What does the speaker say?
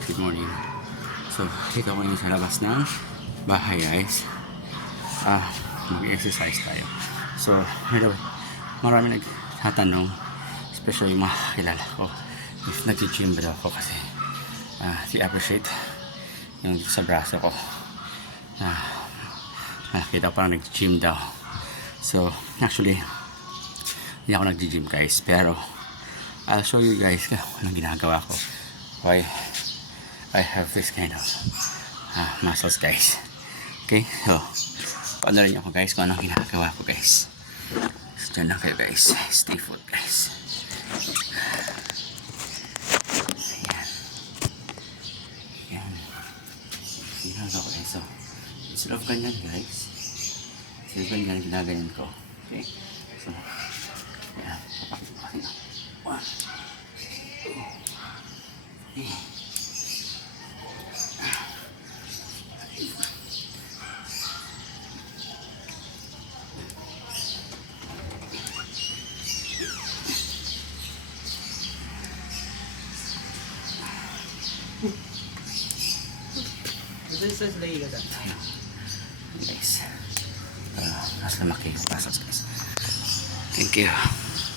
guys, good morning. So, dito ako ngayon sa labas ng bahay guys. Mag-exercise tayo. So, hello, marami nagtatanong, especially yung mga kilala ko, if nag-gym ba daw ako kasi si-appreciate yung sa braso ko. Nakita parang nag-gym daw. So, actually, hindi ako nag-gym guys, pero I'll show you guys kung anong ginagawa ko. Why I have this kind of muscles guys. Okay, so paanorin niyo ako guys kung anong ginagawa ko guys. So dyan lang kayo guys, stay put guys. Ayan ginagawa ko guys. So instead of ganyan guys, instead of ganyan ginaganyan ko. Okay, so ayan, papakita ko. 1, 2, 3. This is lagi ka guys, mas lumaki yung pasok guys. Thank you.